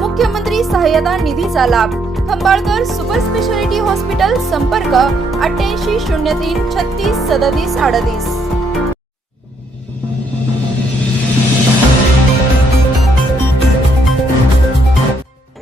मुख्यमंत्री सहाय्यता निधीचा लाभ. खंबाळकर सुपर स्पेशालिटी हॉस्पिटल संपर्क अठ्ठ्याऐंशी शून्य तीन छत्तीस सदतीस अडतीस.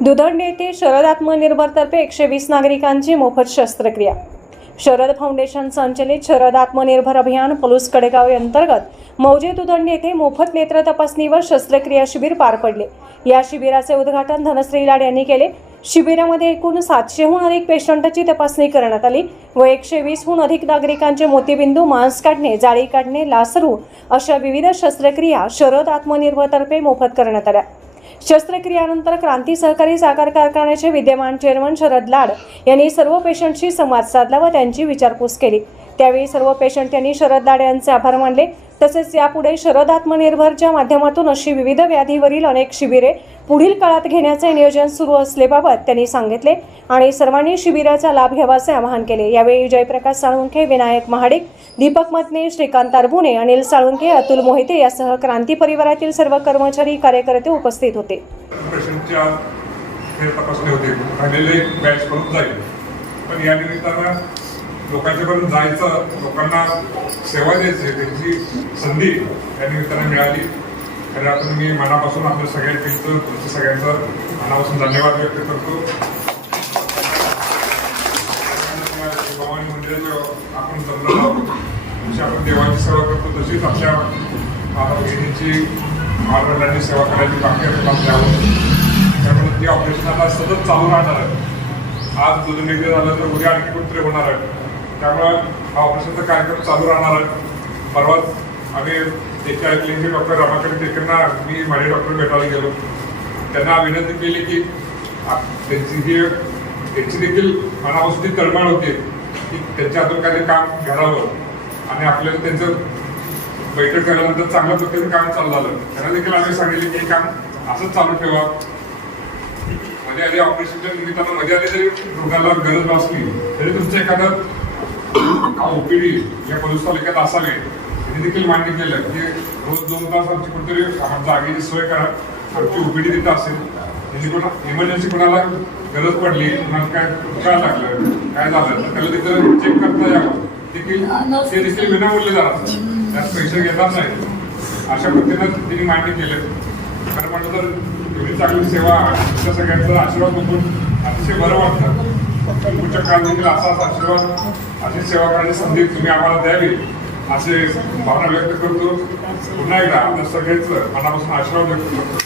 दुधड येथे शरद आत्मनिर्भरतर्फे एकशे वीस नागरिकांची मोफत शस्त्रक्रिया. शरद फाउंडेशन संचलित शरद आत्मनिर्भर अभियान पलूस कडेगाव अंतर्गत मौजे दुधंड येथे मोफत नेत्र तपासणी व शस्त्रक्रिया शिबिर पार पडले. या शिबिराचे उद्घाटन धनश्री लाड यांनी केले. शिबिरामध्ये एकूण सातशेहून अधिक पेशंटची तपासणी करण्यात आली व एकशे वीसहून अधिक नागरिकांचे मोतीबिंदू मांस काढणे जाळी काढणे लासरू अशा विविध शस्त्रक्रिया शरद आत्मनिर्भरतर्फे मोफत करण्यात आल्या. शस्त्रक्रियानंतर क्रांती सहकारी साखर कारखान्याचे विद्यमान चेअरमन शरद लाड यांनी सर्व पेशंटशी संवाद साधला व त्यांची विचारपूस केली. त्यावेळी सर्व पेशंट यांनी शरद लाड यांचे आभार मानले. तसेच यापुढे शरद आत्मनिर्भरच्या माध्यमातून अशी विविध व्याधीवरील अनेक शिबिरे पुढील काळात घेण्याचे नियोजन सुरू असल्याबाबत त्यांनी सांगितले आणि सर्वांनी शिबिराचा लाभ घ्यावाचे आवाहन केले. यावेळी जयप्रकाश साळुंखे विनायक महाडिक दीपक मतने श्रीकांत तारबुने अनिल साळुंखे अतुल मोहिते यासह क्रांती परिवारातील सर्व कर्मचारी कार्यकर्ते उपस्थित होते. तपासले होते. राहिलेले बॅच करून जाईल. पण या निमित्तानं लोकांच्यापर्यंत जायचं लोकांना सेवा द्यायची त्यांची संधी या निमित्तानं मिळाली. तर आपण मी मनापासून आपल्या सगळ्यांचं तुमच्या सगळ्यांचं मनापासून धन्यवाद व्यक्त करतो. भवानी मंदिराच्या आपण जमलो जशी आपण देवाची सेवा करतो तशीच आपल्या बहिणीची भगिनींची सेवा करायची बाकी आपल्यावर त्यामुळे ती ऑपरेशन आता सतत चालू राहणार आहे. आज दुधून झालं तर उद्या आणखी कुठतरी होणार आहे. त्यामुळं हा ऑपरेशनचा कार्यक्रम चालू राहणार आहे. परवाच आम्ही त्यांच्या ऐकले डॉक्टर रमाकांत टेकरना मी माझे डॉक्टर भेटायला गेलो. त्यांना विनंती केली की त्यांची ही त्यांची देखील मनापासून तळमळ होती की त्यांच्या हातून काही काम घडावं आणि आपल्याला त्यांचं बैठक झाल्यानंतर चांगल्या पद्धतीने काम चालू झालं. त्यांना देखील आम्ही सांगितले की हे काम असंच चालू ठेवा. मध्ये आधी ऑपरेशनच्या निमित्तानं मध्ये आली जरी रुग्णाला गरज भासली. तरी तुमचं एखादं ओपीडी या पोलीस तालुक्यात असावे त्यांनी देखील मान्य केलं. की रोज दोन तास आमची कुठेतरी आम्हाला जागेची सोय करा आमची ओपीडी तिथं असेल. त्यांनी कोणा इमर्जन्सी कोणाला गरज पडली कोणाला काय काय लागलं काय झालं तर त्याला तिथं चेक करता यावं. देखील ते देखील विनामूल्य जाणार त्यात पैसे घेणार नाही. अशा पद्धतीनं त्यांनी मान्य केलं. खरं म्हटलं तर एवढी चांगली सेवा आमच्या सगळ्यांचा आशीर्वाद बघून अतिशय बरं वाटतं. पुढच्या काळात देखील असा आशीर्वाद अशी सेवा करण्याची संधी तुम्ही आम्हाला द्यावी असे भावना व्यक्त करतो. पुन्हा एकदा आपल्या सगळेच मनापासून आशीर्वाद व्यक्त करतो.